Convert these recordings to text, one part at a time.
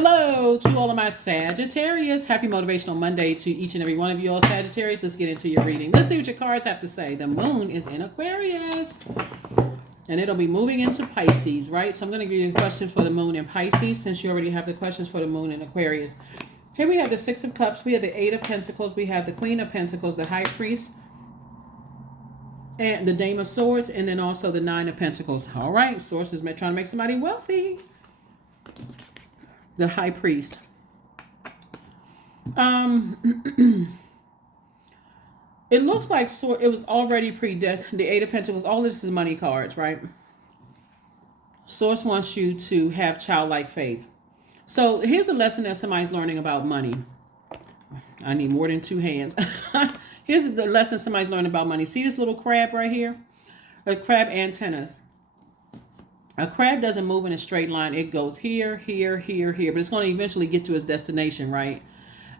Hello to all of my Sagittarius. Happy Motivational Monday to each and every one of you all Sagittarius. Let's get into your reading. Let's see what your cards have to say. The moon is in Aquarius. And it'll be moving into Pisces, right? So I'm going to give you a question for the moon in Pisces since you already have the questions for the moon in Aquarius. Here we have the Six of Cups. We have the Eight of Pentacles. We have the Queen of Pentacles, the High Priest, and the Dame of Swords, and then also the Nine of Pentacles. All right, sources trying to make somebody wealthy. The High Priest. It looks like it was already predestined. The Eight of Pentacles, all this is money cards, right? Source wants you to have childlike faith. So here's a lesson that somebody's learning about money. I need more than two hands. Here's the lesson somebody's learning about money. See this little crab right here? The crab antennas. A crab doesn't move in a straight line. It goes here, here, here, here, but it's going to eventually get to its destination, right?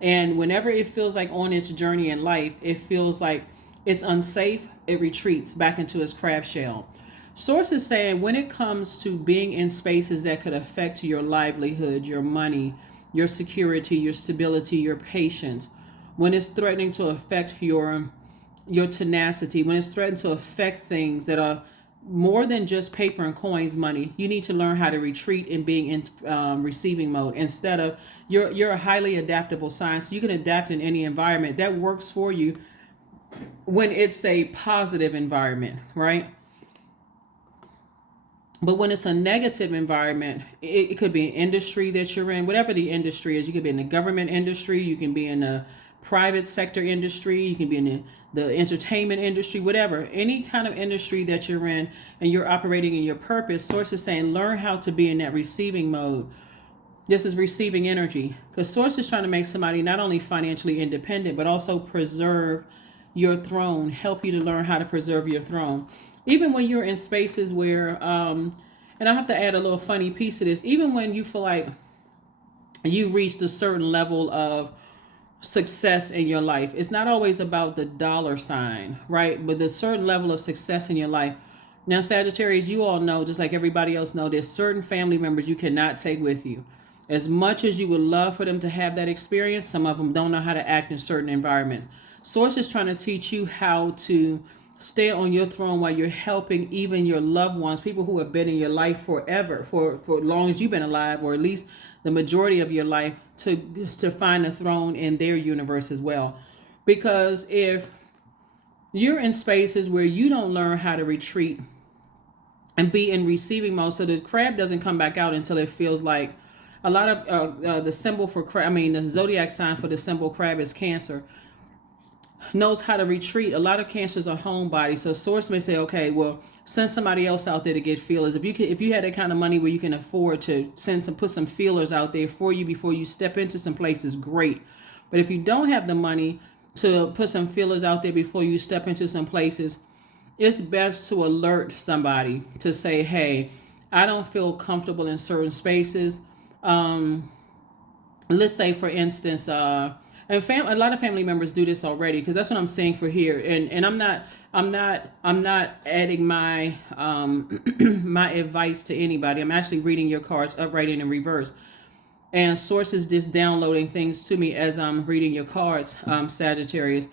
And whenever it feels like on its journey in life, it feels like it's unsafe, it retreats back into its crab shell. Source is saying when it comes to being in spaces that could affect your livelihood, your money, your security, your stability, your patience, when it's threatening to affect your tenacity, when it's threatening to affect things that are more than just paper and coins money, you need to learn how to retreat in being in receiving mode instead of you're a highly adaptable sign, so you can adapt in any environment that works for you when it's a positive environment, right? But when it's a negative environment, it could be an industry that you're in, whatever the industry is. You could be in the government industry, you can be in the private sector industry, you can be in the entertainment industry, whatever, any kind of industry that you're in and you're operating in your purpose. Source is saying learn how to be in that receiving mode. This is receiving energy because Source is trying to make somebody not only financially independent, but also preserve your throne, help you to learn how to preserve your throne. Even when you're in spaces where, and I have to add a little funny piece to this, even when you feel like you've reached a certain level of success in your life, it's not always about the dollar sign, right? But the certain level of success in your life. Now, Sagittarius, you all know, just like everybody else know, there's certain family members you cannot take with you. As much as you would love for them to have that experience, some of them don't know how to act in certain environments. Source is trying to teach you how to stay on your throne while you're helping even your loved ones, people who have been in your life forever, for as long as you've been alive, or at least the majority of your life, to find a throne in their universe as well. Because if you're in spaces where you don't learn how to retreat and be in receiving mode, so the crab doesn't come back out until it feels like a lot of the symbol for crab, the zodiac sign for the symbol crab is Cancer, knows how to retreat. A lot of Cancers are homebodies. So Source may say, okay, well, send somebody else out there to get feelers. If you had that kind of money where you can afford to put some feelers out there for you before you step into some places, great. But if you don't have the money to put some feelers out there before you step into some places, it's best to alert somebody to say, hey, I don't feel comfortable in certain spaces. Let's say, for instance, a lot of family members do this already, because that's what I'm saying for here. And I'm not adding my my advice to anybody. I'm actually reading your cards upright and in reverse. And Source is just downloading things to me as I'm reading your cards, Sagittarius.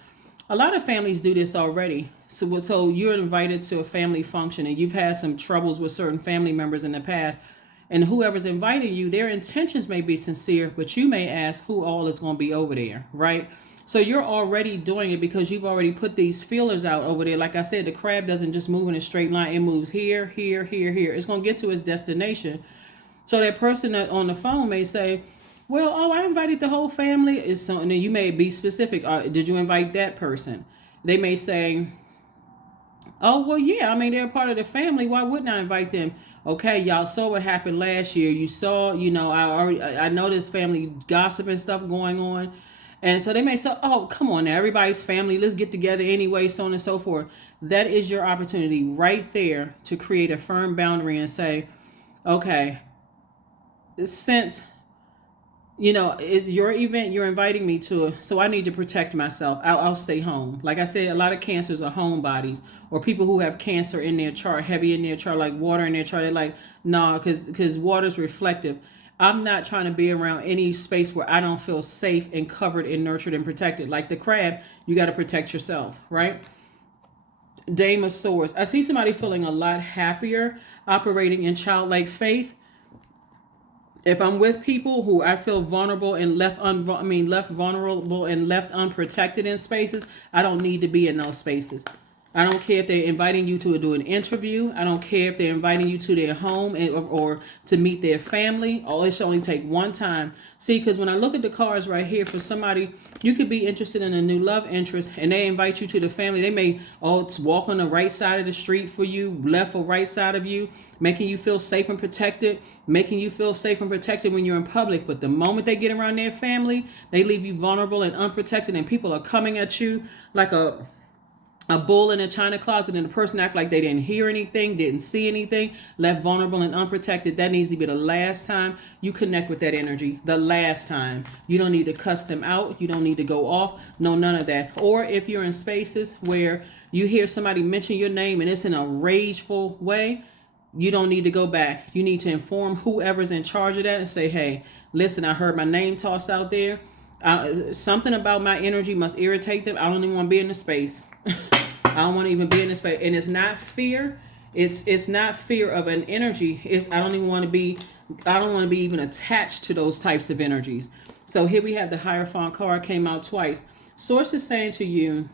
A lot of families do this already. So you're invited to a family function and you've had some troubles with certain family members in the past. And whoever's inviting you, their intentions may be sincere, but you may ask who all is going to be over there, right? So you're already doing it because you've already put these feelers out over there. Like I said, the crab doesn't just move in a straight line. It moves here, here, here, here. It's going to get to its destination. So that person that on the phone may say, well, I invited the whole family. Is something, and you may be specific. Did you invite that person? They may say, oh, well, yeah, they're part of the family. Why wouldn't I invite them? Okay, y'all saw what happened last year. You saw, I know this family gossip and stuff going on. And so they may say, oh, come on now, everybody's family. Let's get together anyway, so on and so forth. That is your opportunity right there to create a firm boundary and say, okay, since it's your event you're inviting me to, so I need to protect myself. I'll stay home. Like I said, a lot of Cancers are homebodies, or people who have Cancer in their chart, heavy in their chart, like water in their chart. They're like, nah, because water's reflective. I'm not trying to be around any space where I don't feel safe and covered and nurtured and protected. Like the crab, you got to protect yourself, right? Dame of Swords. I see somebody feeling a lot happier, operating in childlike faith. If I'm with people who I feel vulnerable and left vulnerable and left unprotected in spaces, I don't need to be in those spaces. I don't care if they're inviting you to do an interview. I don't care if they're inviting you to their home or to meet their family. Oh, it should only take one time. See, because when I look at the cards right here, for somebody, you could be interested in a new love interest and they invite you to the family. They may, walk on the right side of the street for you, left or right side of you, making you feel safe and protected, making you feel safe and protected when you're in public. But the moment they get around their family, they leave you vulnerable and unprotected, and people are coming at you like a bull in a china closet, and the person act like they didn't hear anything, didn't see anything, left vulnerable and unprotected. That needs to be the last time you connect with that energy. The last time. You don't need to cuss them out. You don't need to go off. No, none of that. Or if you're in spaces where you hear somebody mention your name and it's in a rageful way, you don't need to go back. You need to inform whoever's in charge of that and say, hey, listen, I heard my name tossed out there. Something about my energy must irritate them. I don't even want to be in the space. I don't want to even be in this space. And it's not fear. It's not fear of an energy. I don't want to be even attached to those types of energies. So here we have the Hierophant card, came out twice. Source is saying to you,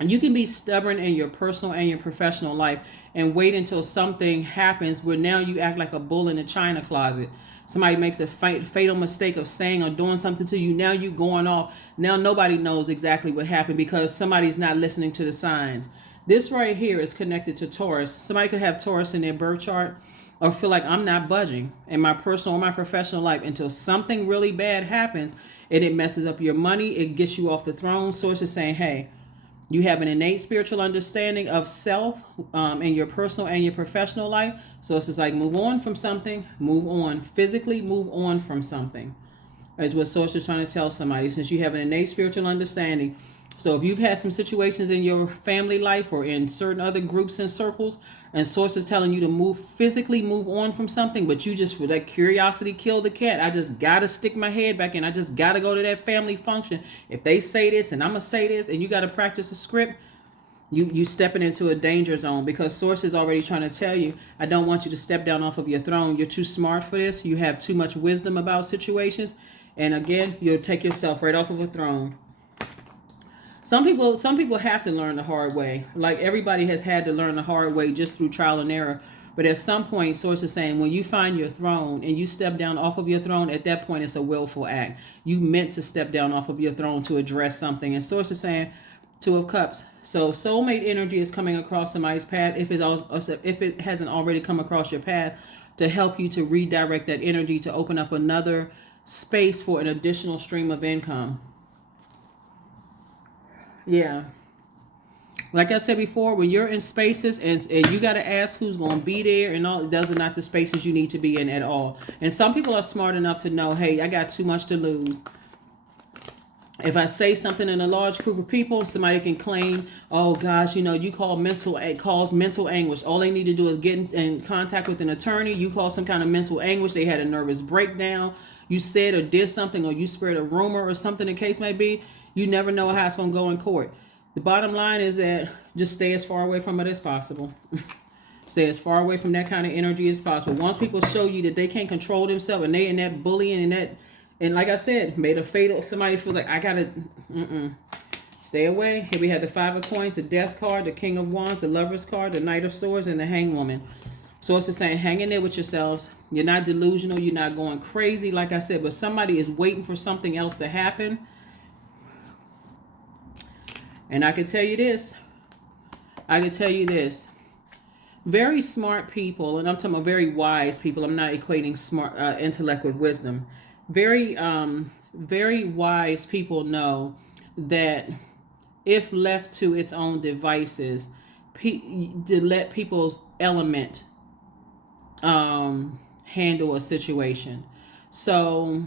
you can be stubborn in your personal and your professional life and wait until something happens where now you act like a bull in a china closet. Somebody makes a fatal mistake of saying or doing something to you. Now you going off. Now nobody knows exactly what happened because somebody's not listening to the signs. This right here is connected to Taurus. Somebody could have Taurus in their birth chart or feel like I'm not budging in my personal or my professional life until something really bad happens and it messes up your money. It gets you off the throne. Source is saying, hey, you have an innate spiritual understanding of self in your personal and your professional life. So it's just like move on from something, move on. Physically move on from something. That's what Source is trying to tell somebody, since you have an innate spiritual understanding. So if you've had some situations in your family life or in certain other groups and circles, and Source is telling you to physically move on from something, but you just, for that curiosity killed the cat. I just got to stick my head back in. I just got to go to that family function. If they say this and I'm going to say this, and you got to practice a script, you stepping into a danger zone, because Source is already trying to tell you, I don't want you to step down off of your throne. You're too smart for this. You have too much wisdom about situations. And again, you'll take yourself right off of a throne. Some people have to learn the hard way. Like everybody has had to learn the hard way just through trial and error. But at some point, Source is saying, when you find your throne and you step down off of your throne, at that point, it's a willful act. You meant to step down off of your throne to address something. And Source is saying, Two of Cups. So soulmate energy is coming across somebody's path, if it hasn't already come across your path, to help you to redirect that energy to open up another space for an additional stream of income. Yeah. Like I said before, when you're in spaces and you got to ask who's going to be there and all, those are not the spaces you need to be in at all. And some people are smart enough to know, hey, I got too much to lose. If I say something in a large group of people, somebody can claim, oh gosh, you cause mental anguish. All they need to do is get in contact with an attorney. You cause some kind of mental anguish. They had a nervous breakdown. You said or did something, or you spread a rumor or something, the case may be. You never know how it's going to go in court. The bottom line is that just stay as far away from it as possible. Stay as far away from that kind of energy as possible. Once people show you that they can't control themselves and they in that bullying and like I said, made a fatal, somebody feel like I got to, stay away. Here we have the Five of Coins, the Death card, the King of Wands, the Lover's card, the Knight of Swords, and the Hanged Woman. So it's just saying, hang in there with yourselves. You're not delusional. You're not going crazy, like I said, but somebody is waiting for something else to happen. And I can tell you this. Very smart people, and I'm talking about very wise people. I'm not equating smart intellect with wisdom. Very wise people know that if left to its own devices, to let people's element handle a situation. So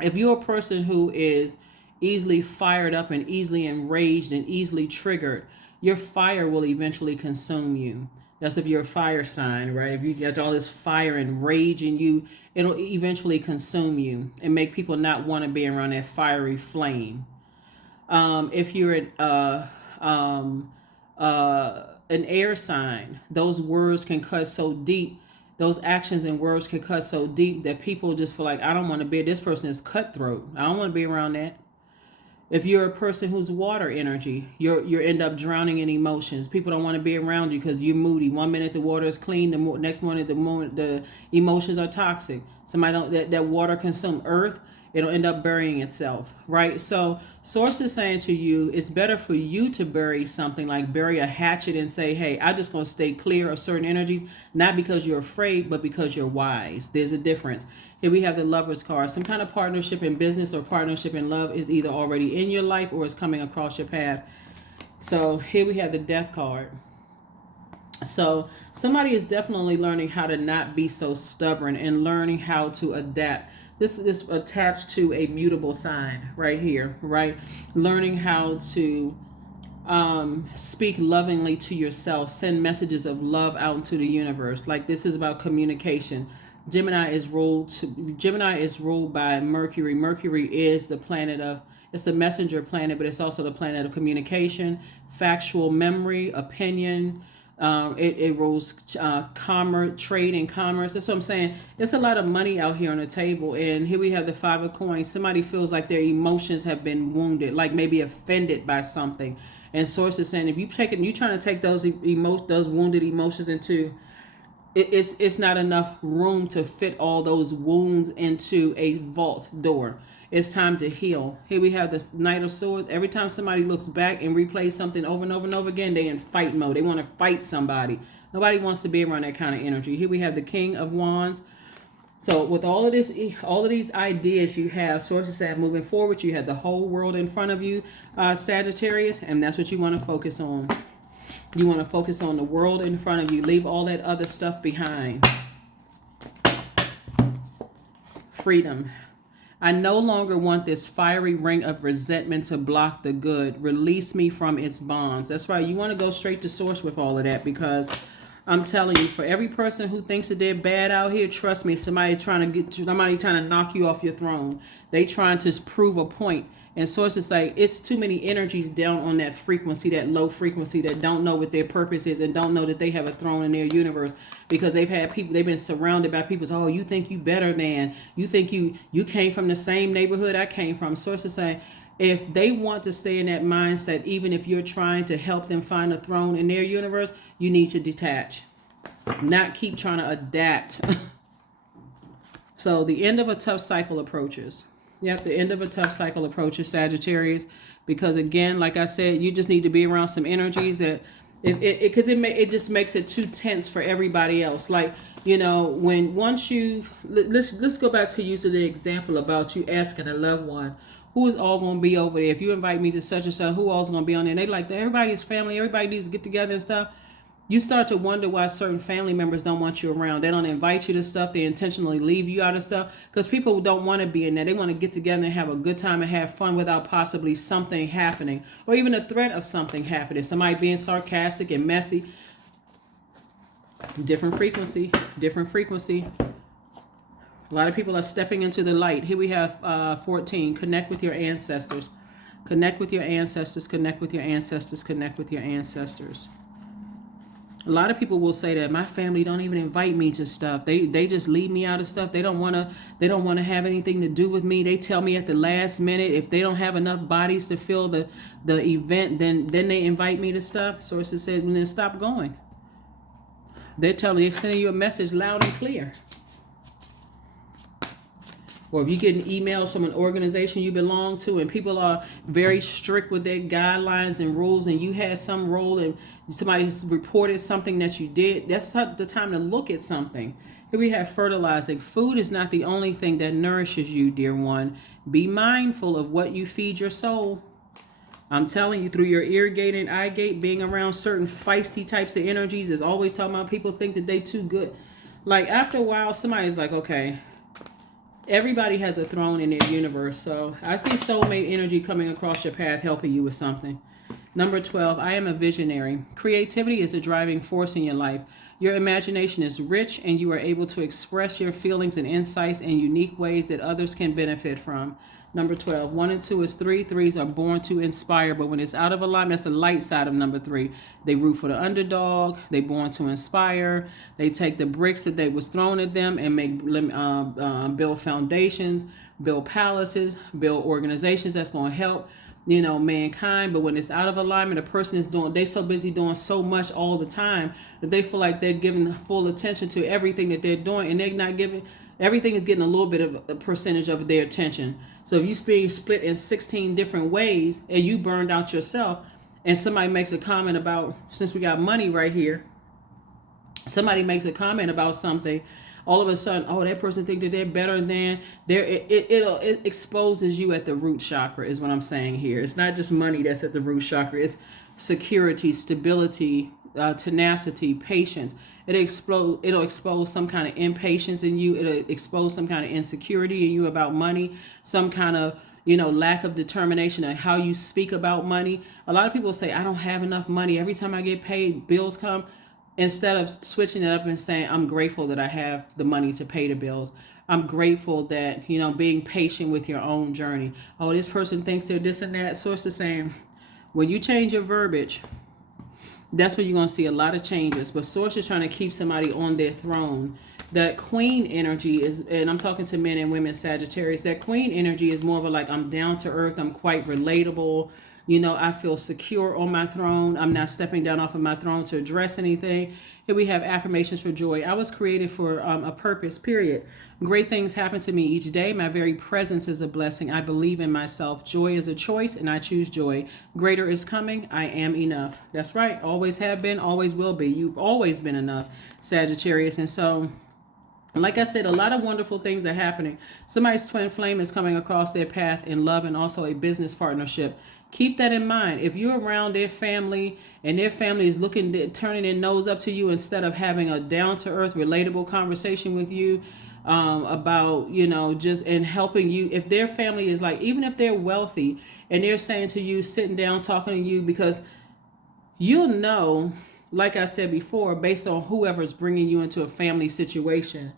if you're a person who is easily fired up and easily enraged and easily triggered, your fire will eventually consume you. That's if you're a fire sign, right? If you got all this fire and rage in you, it'll eventually consume you and make people not want to be around that fiery flame. If you're an air sign, those words can cut so deep. Those actions and words can cut so deep that people just feel like, I don't want to be. This person is cutthroat. I don't want to be around that. If you're a person who's water energy, you end up drowning in emotions. People don't want to be around you because you're moody. One minute the water is clean, the next morning the emotions are toxic. Somebody don't that water consume earth. It'll end up burying itself, right? So source is saying to you, it's better for you to bury something, like bury a hatchet and say, hey, I'm just going to stay clear of certain energies, not because you're afraid, but because you're wise. There's a difference. Here we have the Lover's card. Some kind of partnership in business or partnership in love is either already in your life or is coming across your path. So here we have the Death card. So somebody is definitely learning how to not be so stubborn and learning how to adapt. This is attached to a mutable sign right here, right? Learning how to speak lovingly to yourself, send messages of love out into the universe. Like, this is about communication. Gemini is ruled by Mercury. Mercury is the planet of, it's the messenger planet, but it's also the planet of communication, factual memory, opinion. It rules commerce, trade and commerce. That's what I'm saying. There's a lot of money out here on the table, and here we have the Five of Coins. Somebody feels like their emotions have been wounded, like maybe offended by something. And source is saying, if you trying to take those those wounded emotions into, it's not enough room to fit all those wounds into a vault door. It's time to heal. Here we have the Knight of Swords. Every time somebody looks back and replays something over and over and over again, they in fight mode. They want to fight somebody. Nobody wants to be around that kind of energy. Here we have the King of Wands. So with all of these ideas you have, sources say moving forward, you have the whole world in front of you, Sagittarius, and that's what you want to focus on. You want to focus on the world in front of you. Leave all that other stuff behind. Freedom. I no longer want this fiery ring of resentment to block the good. Release me from its bonds. That's right. You want to go straight to source with all of that, because I'm telling you, for every person who thinks that they're bad out here, trust me, somebody trying to knock you off your throne. They trying to prove a point. And sources say it's too many energies down on that frequency, that low frequency, that don't know what their purpose is and don't know that they have a throne in their universe, because they've been surrounded by people. Oh, you think you better than, you think you came from the same neighborhood I came from. Sources say if they want to stay in that mindset, even if you're trying to help them find a throne in their universe, you need to detach, not keep trying to adapt. So the end of a tough cycle approaches. Yep, the end of a tough cycle approaches, Sagittarius, because again, like I said, you just need to be around some energies that, it just makes it too tense for everybody else. Like, once let's go back to using the example about you asking a loved one, who is all going to be over there? If you invite me to such and such, who all's going to be on there? And they like, everybody is family, everybody needs to get together and stuff. You start to wonder why certain family members don't want you around. They don't invite you to stuff. They intentionally leave you out of stuff because people don't want to be in there. They want to get together and have a good time and have fun without possibly something happening, or even a threat of something happening. Somebody being sarcastic and messy. Different frequency, different frequency. A lot of people are stepping into the light. Here we have 14. Connect with your ancestors. Connect with your ancestors. Connect with your ancestors. Connect with your ancestors. A lot of people will say that my family don't even invite me to stuff. They just leave me out of stuff. They don't want to have anything to do with me. They tell me at the last minute if they don't have enough bodies to fill the event, then they invite me to stuff. Sources said, then stop going. They're sending you a message loud and clear. Or if you get emails from an organization you belong to and people are very strict with their guidelines and rules, and you had some role and somebody reported something that you did, that's the time to look at something. Here we have fertilizing. Food is not the only thing that nourishes you, dear one. Be mindful of what you feed your soul. I'm telling you, through your ear gate and eye gate, being around certain feisty types of energies is always talking about people think that they too good. Like, after a while, somebody's like, okay, everybody has a throne in their universe. So I see soulmate energy coming across your path, helping you with something. Number 12, I am a visionary. Creativity is a driving force in your life. Your imagination is rich and you are able to express your feelings and insights in unique ways that others can benefit from. Number 12, 1 and 2 is 3. Threes are born to inspire, but when it's out of alignment, that's the light side of number 3. They root for the underdog. They born to inspire. They take the bricks that they was thrown at them and build foundations, build palaces, build organizations that's going to help mankind. But when it's out of alignment, a person is they so busy doing so much all the time that they feel like they're giving full attention to everything that they're doing, and they're not giving, everything is getting a little bit of a percentage of their attention. So if you're being split in 16 different ways and you burned out yourself, and somebody makes a comment about, since we got money right here, somebody makes a comment about something, all of a sudden, oh, that person think that they're better than it exposes you at the root chakra is what I'm saying here. It's not just money that's at the root chakra. It's security, stability, tenacity, patience. It'll expose some kind of impatience in you. It'll expose some kind of insecurity in you about money, some kind of lack of determination on how you speak about money. A lot of people say, I don't have enough money. Every time I get paid, bills come. Instead of switching it up and saying, I'm grateful that I have the money to pay the bills. I'm grateful that, being patient with your own journey. Oh, this person thinks they're this and that. Source is saying, when you change your verbiage, that's when you're going to see a lot of changes. But Source is trying to keep somebody on their throne. That queen energy is, and I'm talking to men and women, Sagittarius, that queen energy is more of a like, I'm down to earth. I'm quite relatable. I feel secure on my throne. I'm not stepping down off of my throne to address anything. Here we have affirmations for joy. I was created for a purpose, period. Great things happen to me each day. My very presence is a blessing. I believe in myself. Joy is a choice, and I choose joy. Greater is coming. I am enough. That's right. Always have been, always will be. You've always been enough, Sagittarius. And so, like I said, a lot of wonderful things are happening. Somebody's twin flame is coming across their path in love and also a business partnership. Keep that in mind. If you're around their family and their family is turning their nose up to you instead of having a down-to-earth, relatable conversation with you about, just and helping you. If their family is like, even if they're wealthy and they're saying to you, sitting down, talking to you, because you'll know, like I said before, based on whoever's bringing you into a family situation,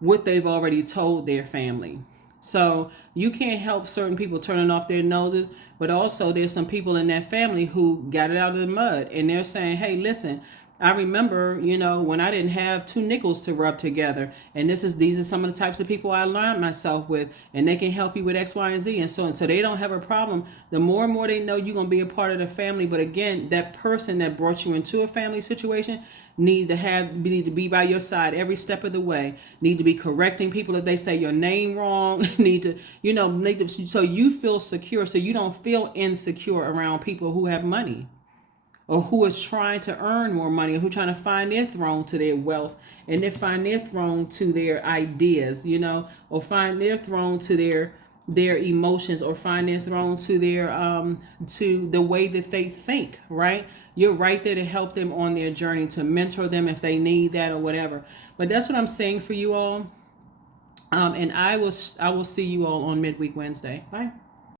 what they've already told their family. So you can't help certain people turning off their noses, but also there's some people in that family who got it out of the mud and they're saying, hey, listen, I remember, when I didn't have 2 nickels to rub together, and these are some of the types of people I aligned myself with, and they can help you with X, Y, and Z, and so they don't have a problem. The more and more they know you're going to be a part of the family, but again, that person that brought you into a family situation need to be by your side every step of the way. Need to be correcting people if they say your name wrong. need to so you feel secure, so you don't feel insecure around people who have money, or who is trying to earn more money, or who are trying to find their throne to their wealth, and they find their throne to their ideas, or find their throne to their emotions, or find their throne to their to the way that they think, right? You're right there to help them on their journey, to mentor them if they need that or whatever. But that's what I'm saying for you all. And I will see you all on Midweek Wednesday. Bye.